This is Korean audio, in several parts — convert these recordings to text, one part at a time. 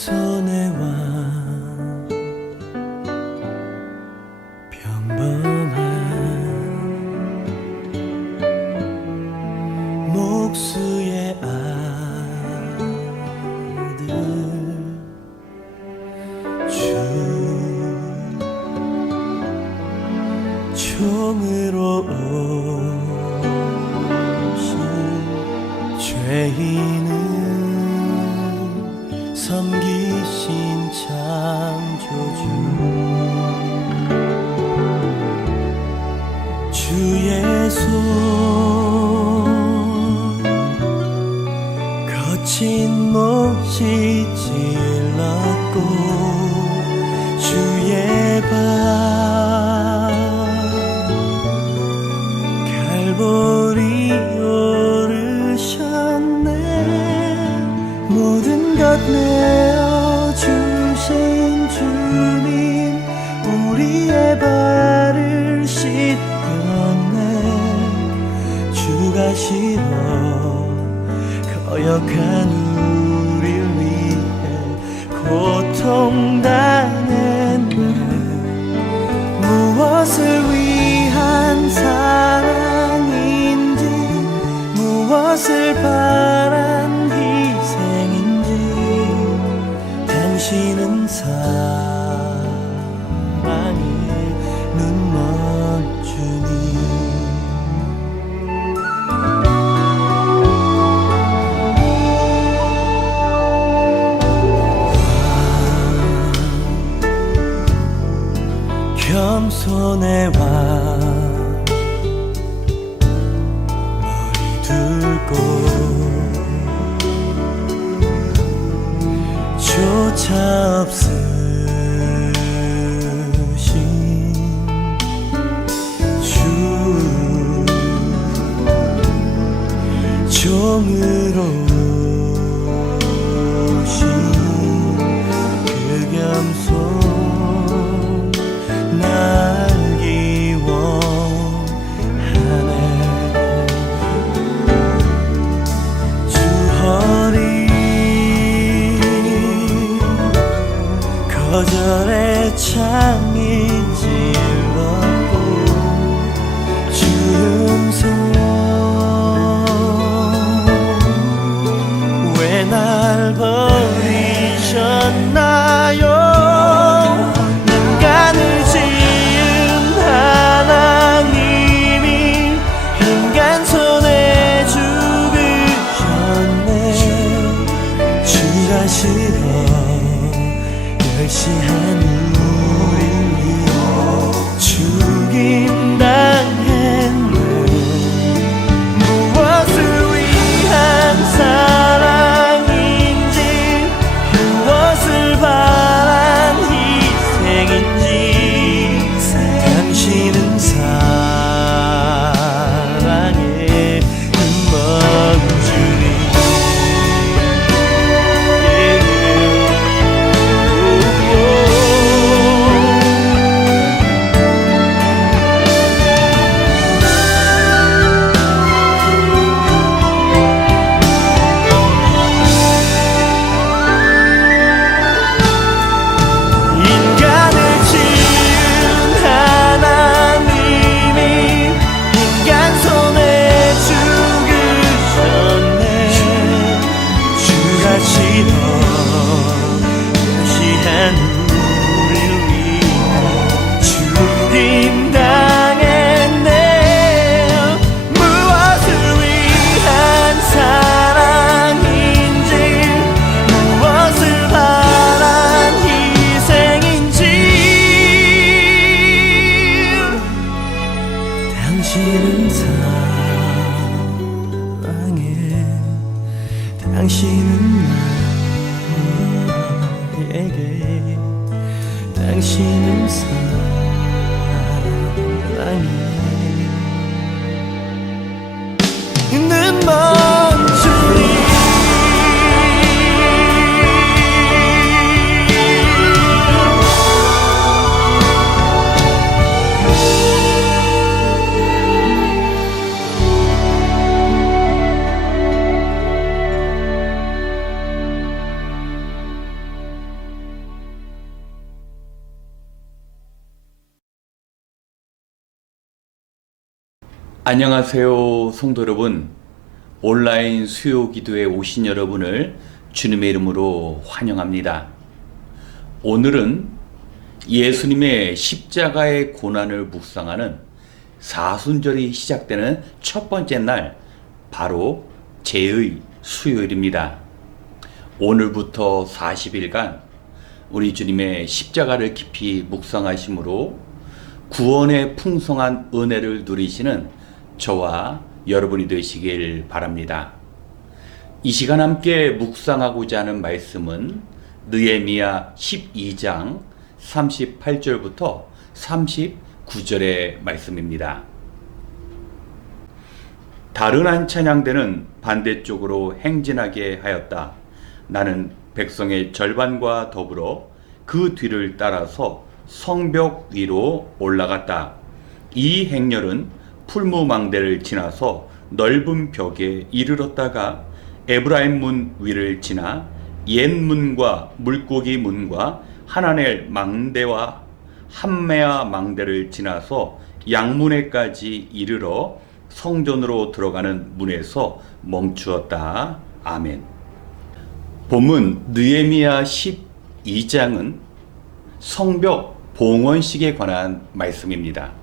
겸손의 왕 평범한 목수의 아들 주 종으로 오신 죄인을 섬기신 창조주 주의 손 거친 못이 찔렀고 주의 발 갈보리 오르셨네 모든 것 내어주신 주님 우리의 발을 씻겼네 주가 싫어 거역한 우릴 위해 고통당했네 무엇을 위한 사랑인지 무엇을 바란 희생인지 당신은 사랑의 눈먼 주님 겸손의 왕 머리 들고 조차 없으신 주 종으로 오신 그 겸손 날 기원하네 주 허리 거절의 창이 찔렀고 주 음성 왜 날 버리셨나요 인간을 지은 하나님이 인간 손에 죽으셨네 주가 싫어 멸시한 우릴 위해 죽임 당했네 무엇을 위한 사랑인지 무엇을 바란 희생인지 당신은 사랑의 눈먼 주님 당신은 나에게 당신은 사랑해 눈먼 주님 안녕하세요, 성도 여러분. 온라인 수요 기도에 오신 여러분을 주님의 이름으로 환영합니다. 오늘은 예수님의 십자가의 고난을 묵상하는 사순절이 시작되는 첫 번째 날, 바로 제의 수요일입니다. 오늘부터 40일간 우리 주님의 십자가를 깊이 묵상하심으로 구원의 풍성한 은혜를 누리시는 저와 여러분이 되시길 바랍니다. 이 시간 함께 묵상하고자 하는 말씀은 느헤미야 12장 38절부터 39절의 말씀입니다. 다른 한 찬양대는 반대쪽으로 행진하게 하였다. 나는 백성의 절반과 더불어 그 뒤를 따라서 성벽 위로 올라갔다. 이 행렬은 풀무망대를 지나서 넓은 벽에 이르렀다가 에브라임 문 위를 지나 옛문과 물고기 문과 하나넬 망대와 함메아 망대를 지나서 양문에까지 이르러 성전으로 들어가는 문에서 멈추었다. 아멘. 본문 느헤미야 12장은 성벽 봉헌식에 관한 말씀입니다.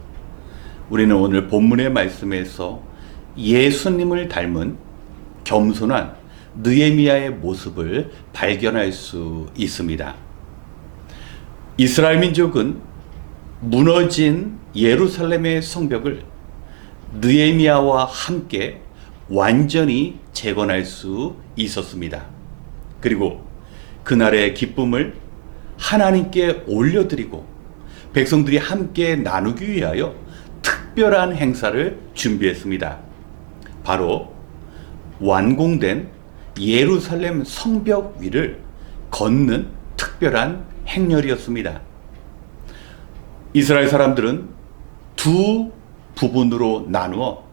우리는 오늘 본문의 말씀에서 예수님을 닮은 겸손한 느헤미야의 모습을 발견할 수 있습니다. 이스라엘 민족은 무너진 예루살렘의 성벽을 느헤미야와 함께 완전히 재건할 수 있었습니다. 그리고 그날의 기쁨을 하나님께 올려드리고 백성들이 함께 나누기 위하여 특별한 행사를 준비했습니다. 바로 완공된 예루살렘 성벽 위를 걷는 특별한 행렬이었습니다. 이스라엘 사람들은 두 부분으로 나누어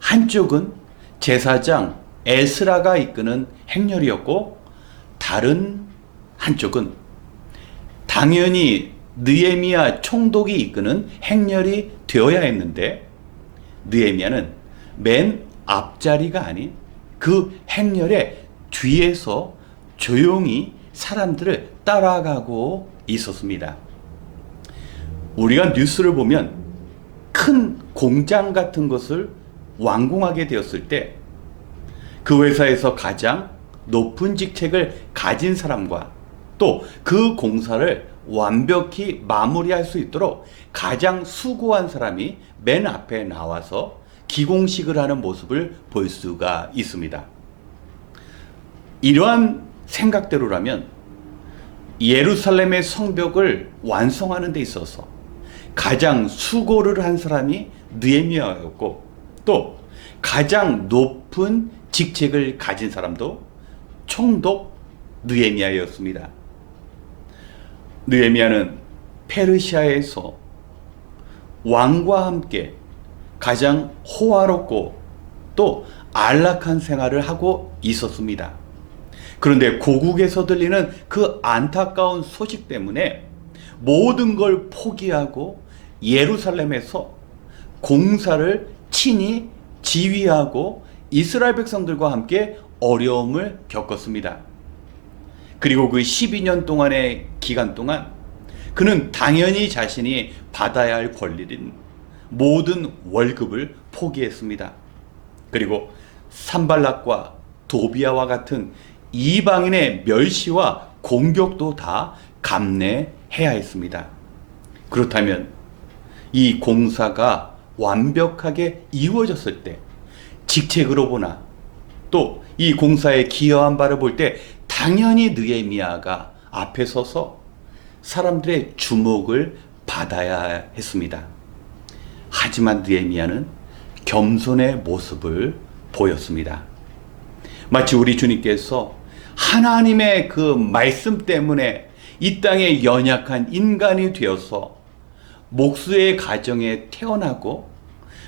한쪽은 제사장 에스라가 이끄는 행렬이었고, 다른 한쪽은 당연히 느헤미야 총독이 이끄는 행렬이 되어야 했는데, 느헤미야는 맨 앞자리가 아닌 그 행렬의 뒤에서 조용히 사람들을 따라가고 있었습니다. 우리가 뉴스를 보면 큰 공장 같은 것을 완공하게 되었을 때 그 회사에서 가장 높은 직책을 가진 사람과 또 그 공사를 완벽히 마무리할 수 있도록 가장 수고한 사람이 맨 앞에 나와서 기공식을 하는 모습을 볼 수가 있습니다. 이러한 생각대로라면 예루살렘의 성벽을 완성하는 데 있어서 가장 수고를 한 사람이 느헤미야였고, 또 가장 높은 직책을 가진 사람도 총독 느헤미야였습니다. 느헤미야는 페르시아에서 왕과 함께 가장 호화롭고 또 안락한 생활을 하고 있었습니다. 그런데 고국에서 들리는 그 안타까운 소식 때문에 모든 걸 포기하고 예루살렘에서 공사를 친히 지휘하고 이스라엘 백성들과 함께 어려움을 겪었습니다. 그리고 그 12년 동안의 기간 동안 그는 당연히 자신이 받아야 할 권리인 모든 월급을 포기했습니다. 그리고 산발락과 도비아와 같은 이방인의 멸시와 공격도 다 감내해야 했습니다. 그렇다면 이 공사가 완벽하게 이루어졌을 때 직책으로 보나 또 이 공사에 기여한 바를 볼 때 당연히 느헤미야가 앞에 서서 사람들의 주목을 받아야 했습니다. 하지만 느헤미야는 겸손의 모습을 보였습니다. 마치 우리 주님께서 하나님의 그 말씀 때문에 이 땅에 연약한 인간이 되어서 목수의 가정에 태어나고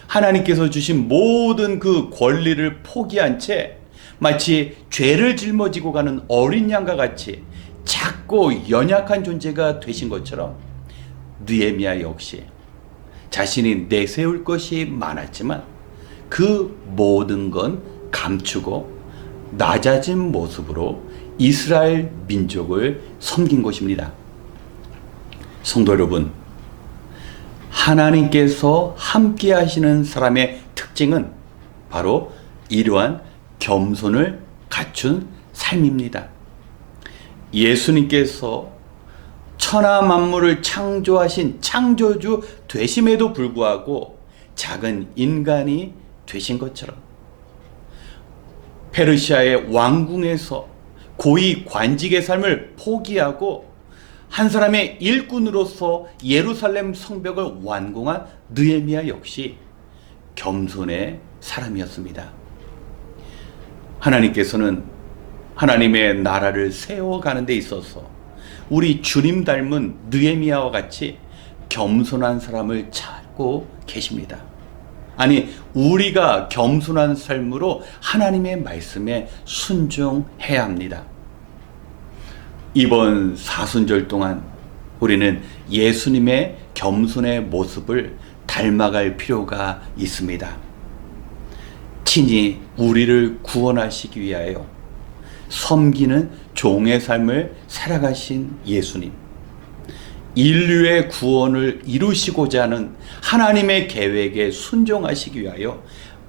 하나님께서 주신 모든 그 권리를 포기한 채 마치 죄를 짊어지고 가는 어린 양과 같이 작고 연약한 존재가 되신 것처럼 느헤미야 역시 자신이 내세울 것이 많았지만 그 모든 건 감추고 낮아진 모습으로 이스라엘 민족을 섬긴 것입니다. 성도 여러분, 하나님께서 함께 하시는 사람의 특징은 바로 이러한 겸손을 갖춘 삶입니다. 예수님께서 천하 만물을 창조하신 창조주 되심에도 불구하고 작은 인간이 되신 것처럼 페르시아의 왕궁에서 고위 관직의 삶을 포기하고 한 사람의 일꾼으로서 예루살렘 성벽을 완공한 느헤미야 역시 겸손의 사람이었습니다. 하나님께서는 하나님의 나라를 세워가는 데 있어서 우리 주님 닮은 느헤미야와 같이 겸손한 사람을 찾고 계십니다. 아니, 우리가 겸손한 삶으로 하나님의 말씀에 순종해야 합니다. 이번 사순절 동안 우리는 예수님의 겸손의 모습을 닮아갈 필요가 있습니다. 친히 우리를 구원하시기 위하여 섬기는 종의 삶을 살아가신 예수님, 인류의 구원을 이루시고자 하는 하나님의 계획에 순종하시기 위하여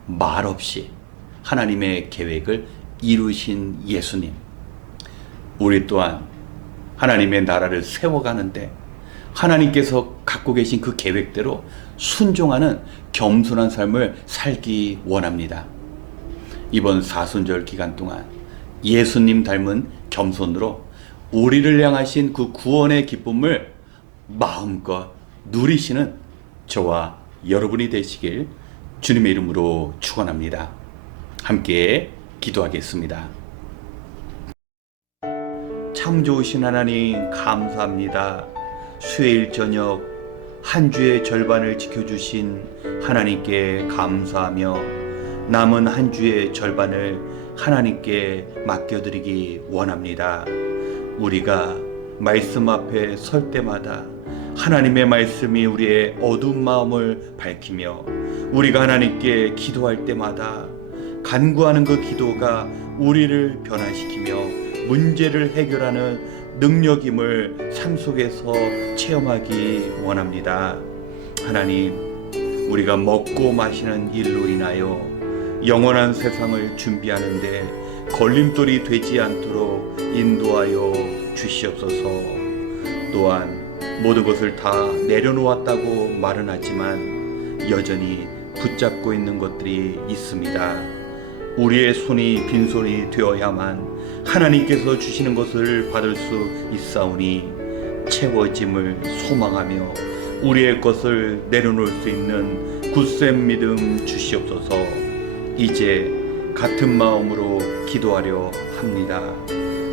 말없이 하나님의 계획을 이루신 예수님, 우리 또한 하나님의 나라를 세워가는데 하나님께서 갖고 계신 그 계획대로 순종하는 겸손한 삶을 살기 원합니다. 이번 사순절 기간 동안 예수님 닮은 겸손으로 우리를 향하신 그 구원의 기쁨을 마음껏 누리시는 저와 여러분이 되시길 주님의 이름으로 축원합니다. 함께 기도하겠습니다. 참 좋으신 하나님 감사합니다. 수요일 저녁 한 주의 절반을 지켜주신 하나님께 감사하며 남은 한 주의 절반을 하나님께 맡겨드리기 원합니다. 우리가 말씀 앞에 설 때마다 하나님의 말씀이 우리의 어두운 마음을 밝히며 우리가 하나님께 기도할 때마다 간구하는 그 기도가 우리를 변화시키며 문제를 해결하는 능력임을 삶 속에서 체험하기 원합니다. 하나님, 우리가 먹고 마시는 일로 인하여 영원한 세상을 준비하는데 걸림돌이 되지 않도록 인도하여 주시옵소서. 또한 모든 것을 다 내려놓았다고 말은 하지만 여전히 붙잡고 있는 것들이 있습니다. 우리의 손이 빈손이 되어야만 하나님께서 주시는 것을 받을 수 있사오니 채워짐을 소망하며 우리의 것을 내려놓을 수 있는 굳센 믿음 주시옵소서. 이제 같은 마음으로 기도하려 합니다.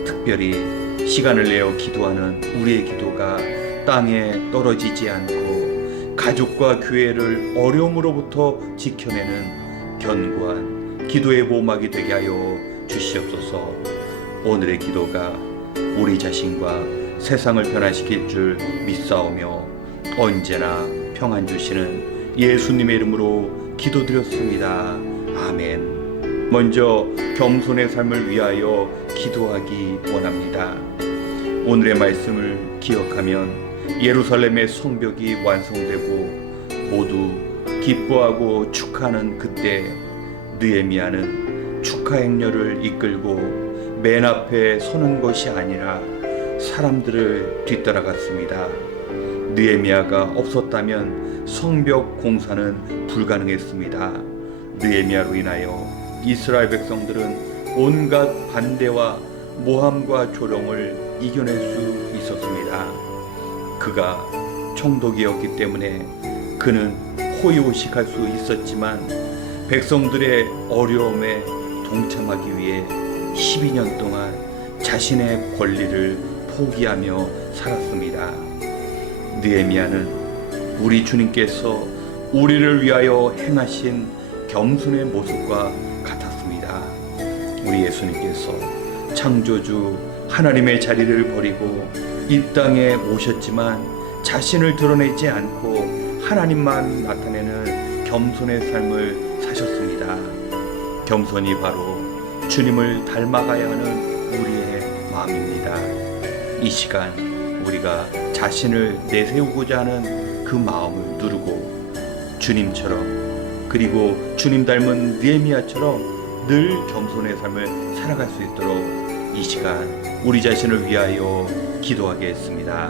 특별히 시간을 내어 기도하는 우리의 기도가 땅에 떨어지지 않고 가족과 교회를 어려움으로부터 지켜내는 견고한 기도의 보호막이 되게 하여 주시옵소서. 오늘의 기도가 우리 자신과 세상을 변화시킬 줄 믿사오며 언제나 평안 주시는 예수님의 이름으로 기도드렸습니다. 아멘. 먼저 겸손의 삶을 위하여 기도하기 원합니다. 오늘의 말씀을 기억하면 예루살렘의 성벽이 완성되고 모두 기뻐하고 축하하는 그때 느헤미야는 축하 행렬을 이끌고 맨 앞에 서는 것이 아니라 사람들을 뒤따라갔습니다. 느헤미야가 없었다면 성벽 공사는 불가능했습니다. 느헤미야로 인하여 이스라엘 백성들은 온갖 반대와 모함과 조롱을 이겨낼 수 있었습니다. 그가 총독이었기 때문에 그는 호의호식할 수 있었지만 백성들의 어려움에 동참하기 위해 12년 동안 자신의 권리를 포기하며 살았습니다. 느헤미야는 우리 주님께서 우리를 위하여 행하신 겸손의 모습과 같았습니다. 우리 예수님께서 창조주 하나님의 자리를 버리고 이 땅에 오셨지만 자신을 드러내지 않고 하나님만 나타내는 겸손의 삶을 사셨습니다. 겸손이 바로 주님을 닮아가야 하는 우리의 마음입니다. 이 시간 우리가 자신을 내세우고자 하는 그 마음을 누르고 주님처럼, 그리고 주님 닮은 느헤미야처럼 늘 겸손의 삶을 살아갈 수 있도록 이 시간 우리 자신을 위하여 기도하겠습니다.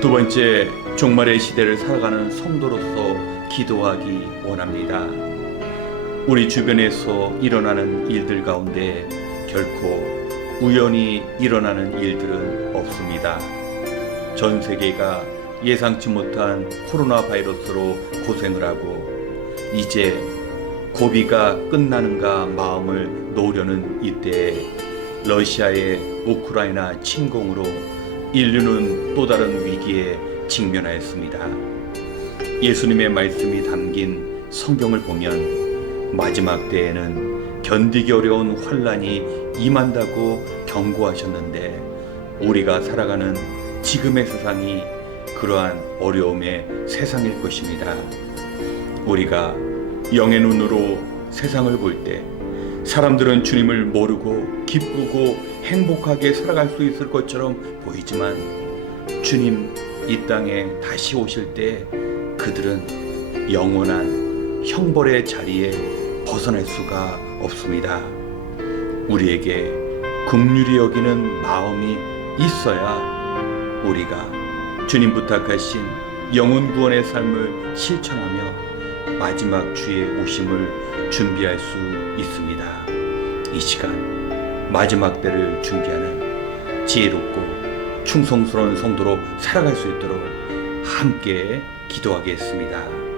두 번째, 종말의 시대를 살아가는 성도로서 기도하기 원합니다. 우리 주변에서 일어나는 일들 가운데 결코 우연히 일어나는 일들은 없습니다. 전 세계가 예상치 못한 코로나 바이러스로 고생을 하고 이제 고비가 끝나는가 마음을 놓으려는 이때에 러시아의 우크라이나 침공으로 인류는 또 다른 위기에 직면하였습니다. 예수님의 말씀이 담긴 성경을 보면 마지막 때에는 견디기 어려운 환란이 임한다고 경고하셨는데 우리가 살아가는 지금의 세상이 그러한 어려움의 세상일 것입니다. 우리가 영의 눈으로 세상을 볼 때 사람들은 주님을 모르고 기쁘고 행복하게 살아갈 수 있을 것처럼 보이지만 주님 이 땅에 다시 오실 때 그들은 영원한 형벌의 자리에 벗어날 수가 없습니다. 우리에게 긍휼히 여기는 마음이 있어야 우리가 주님 부탁하신 영혼 구원의 삶을 실천하며 마지막 주의 오심을 준비할 수 있습니다. 이 시간 마지막 때를 준비하는 지혜롭고 충성스러운 성도로 살아갈 수 있도록 함께 기도하겠습니다.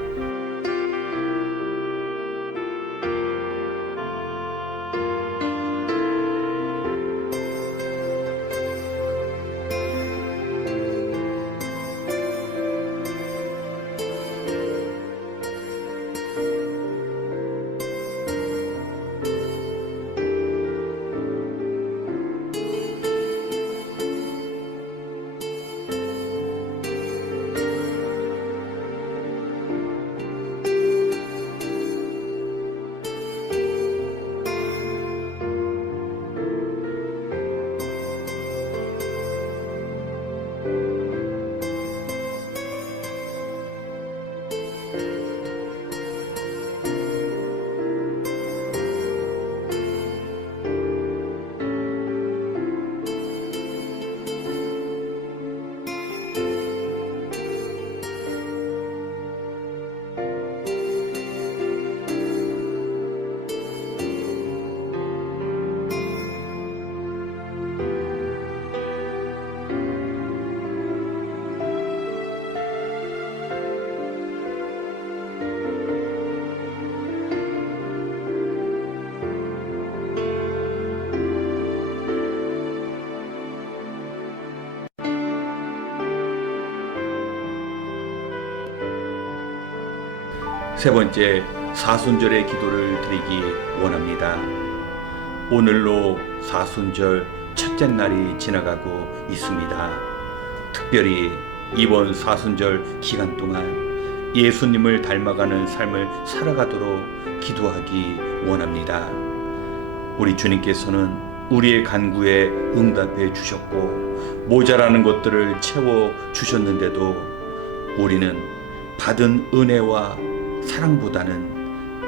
세 번째, 사순절의 기도를 드리기 원합니다. 오늘로 사순절 첫째 날이 지나가고 있습니다. 특별히 이번 사순절 기간 동안 예수님을 닮아가는 삶을 살아가도록 기도하기 원합니다. 우리 주님께서는 우리의 간구에 응답해 주셨고 모자라는 것들을 채워 주셨는데도 우리는 받은 은혜와 사랑보다는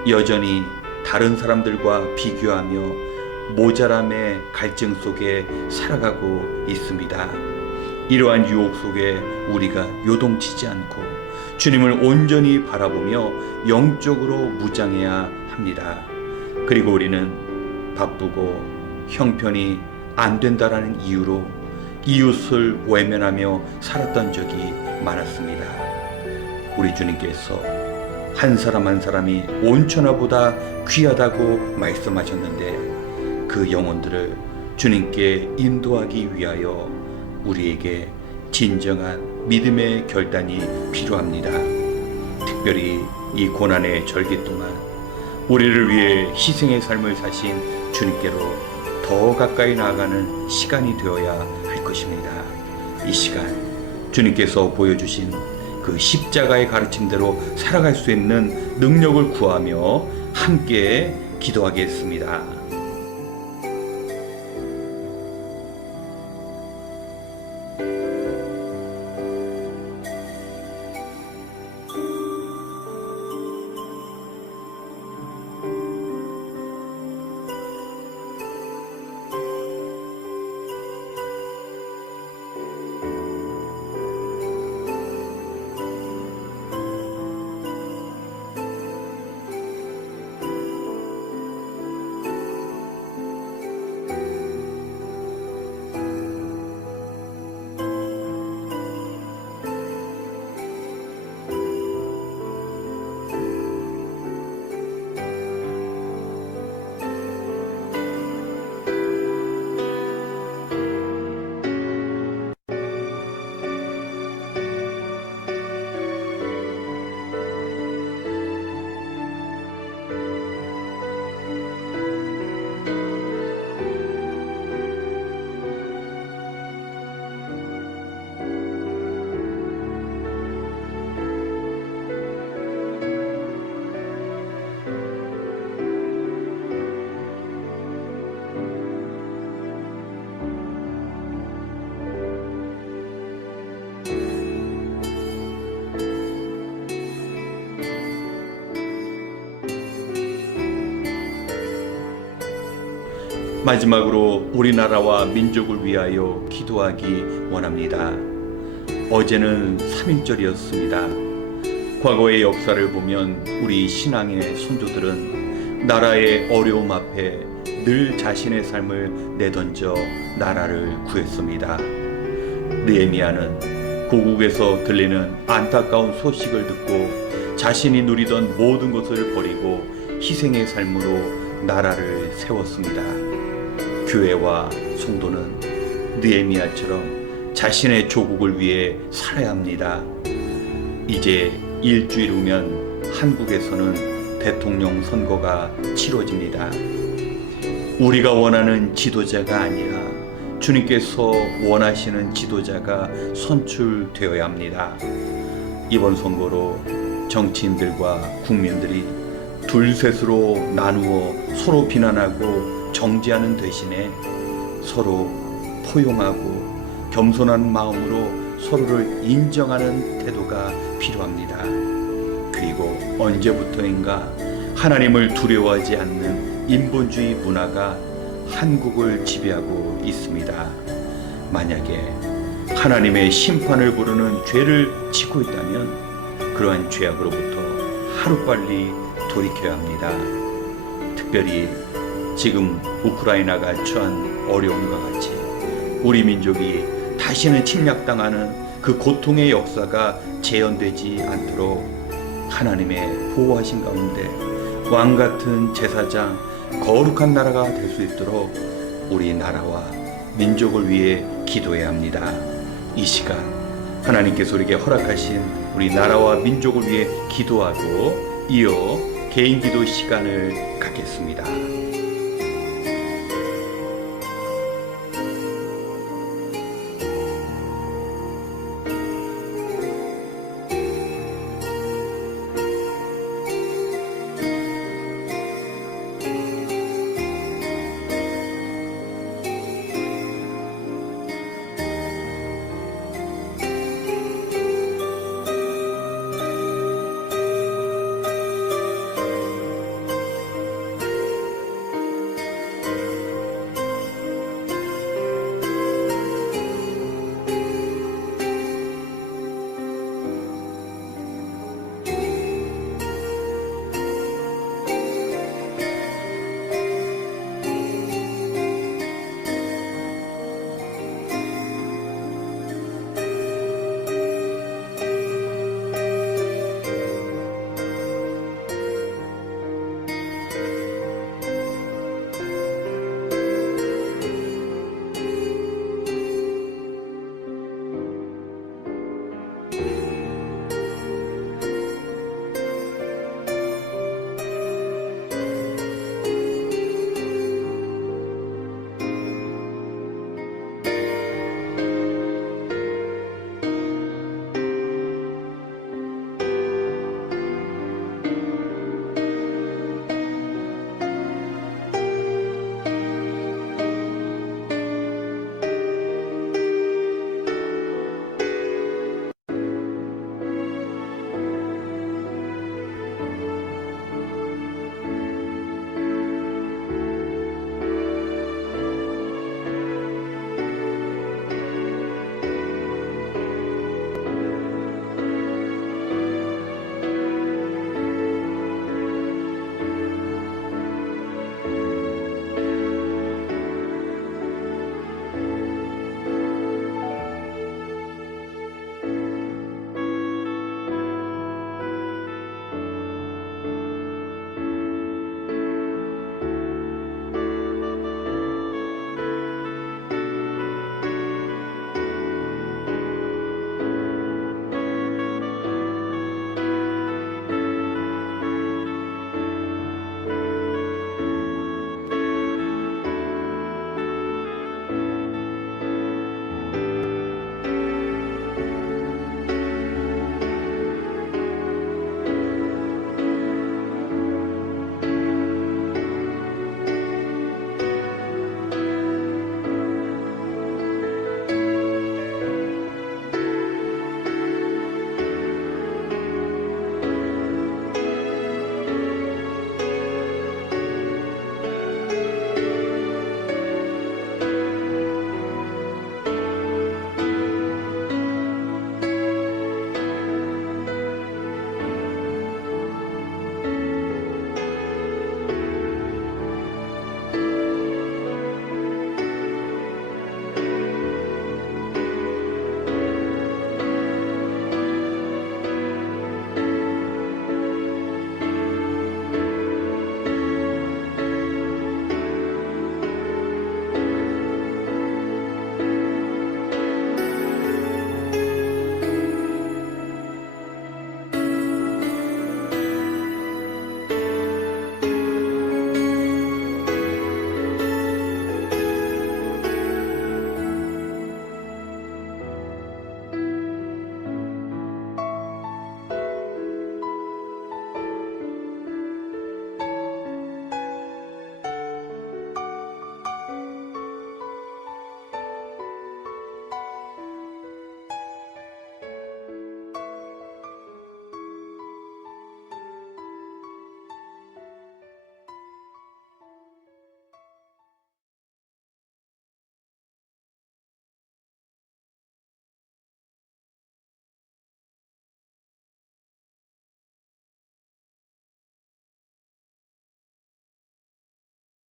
여전히 다른 사람들과 비교하며 모자람의 갈증 속에 살아가고 있습니다. 이러한 유혹 속에 우리가 요동치지 않고 주님을 온전히 바라보며 영적으로 무장해야 합니다. 그리고 우리는 바쁘고 형편이 안 된다라는 이유로 이웃을 외면하며 살았던 적이 많았습니다. 우리 주님께서 한 사람 한 사람이 온천하보다 귀하다고 말씀하셨는데 그 영혼들을 주님께 인도하기 위하여 우리에게 진정한 믿음의 결단이 필요합니다. 특별히 이 고난의 절기 동안 우리를 위해 희생의 삶을 사신 주님께로 더 가까이 나아가는 시간이 되어야 할 것입니다. 이 시간 주님께서 보여주신 그 십자가의 가르침대로 살아갈 수 있는 능력을 구하며 함께 기도하겠습니다. 마지막으로 우리나라와 민족을 위하여 기도하기 원합니다. 어제는 3.1절이었습니다. 과거의 역사를 보면 우리 신앙의 선조들은 나라의 어려움 앞에 늘 자신의 삶을 내던져 나라를 구했습니다. 느헤미야는 고국에서 들리는 안타까운 소식을 듣고 자신이 누리던 모든 것을 버리고 희생의 삶으로 나라를 세웠습니다. 교회와 성도는 느헤미야처럼 자신의 조국을 위해 살아야 합니다. 이제 일주일 후면 한국에서는 대통령 선거가 치러집니다. 우리가 원하는 지도자가 아니라 주님께서 원하시는 지도자가 선출되어야 합니다. 이번 선거로 정치인들과 국민들이 둘셋으로 나누어 서로 비난하고 정죄하는 대신에 서로 포용하고 겸손한 마음으로 서로를 인정하는 태도가 필요합니다. 그리고 언제부터인가 하나님을 두려워하지 않는 인본주의 문화가 한국을 지배하고 있습니다. 만약에 하나님의 심판을 부르는 죄를 짓고 있다면 그러한 죄악으로부터 하루빨리 돌이켜야 합니다. 특별히 지금 우크라이나가 처한 어려움과 같이 우리 민족이 다시는 침략당하는 그 고통의 역사가 재현되지 않도록 하나님의 보호하신 가운데 왕같은 제사장 거룩한 나라가 될 수 있도록 우리 나라와 민족을 위해 기도해야 합니다. 이 시간 하나님께서 우리에게 허락하신 우리 나라와 민족을 위해 기도하고 이어 개인 기도 시간을 갖겠습니다.